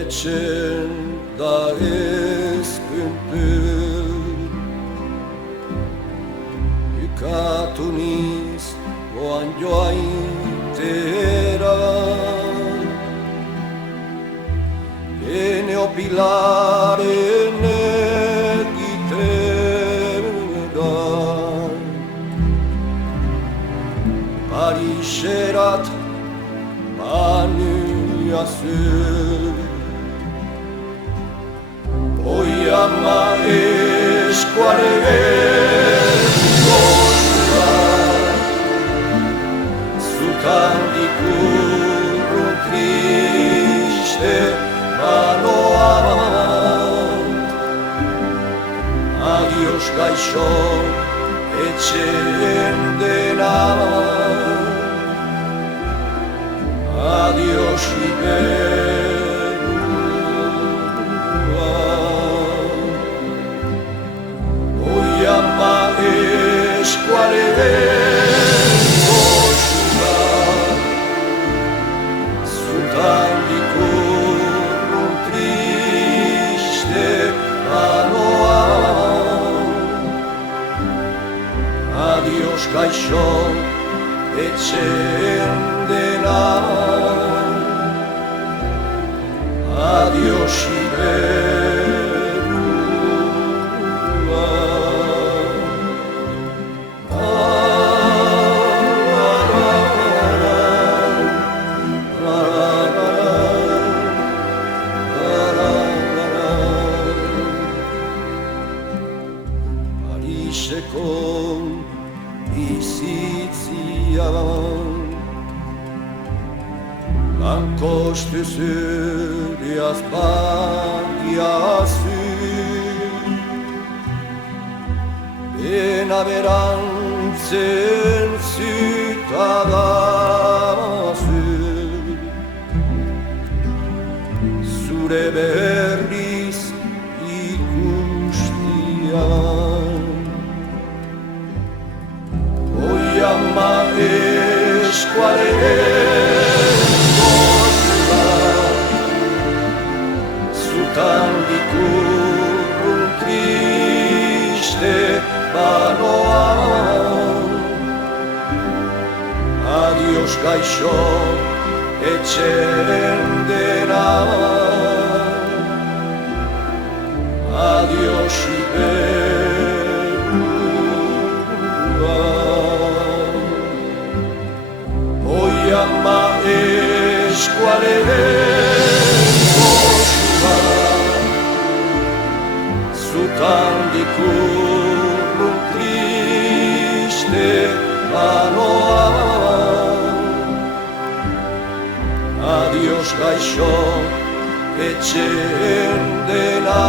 etxen da ez küntür Bukatu niz goan joaitera Ene opilaren egitera Pariserat manua zuen Oi ama eskuaren gozua Zutan dikurrun triste manoa Adios gaixo etxen dena Adios Iberua Oi ama eskuaren gozua Zutan dikurrun triste manoa Adios gaixo etxen dena Adios Iberua Pariseko bizitzian Lankostu zuriaz badiazu Bena berantzen zutadazu Zure berriz ikustian Oi ama eskuaren Zutan dikurrun triste manoa Adios gaixo etxen dena Adios Iberua Oi ama eskuaren Zutan dikurrun triste manoa Adios gaixo etxen dena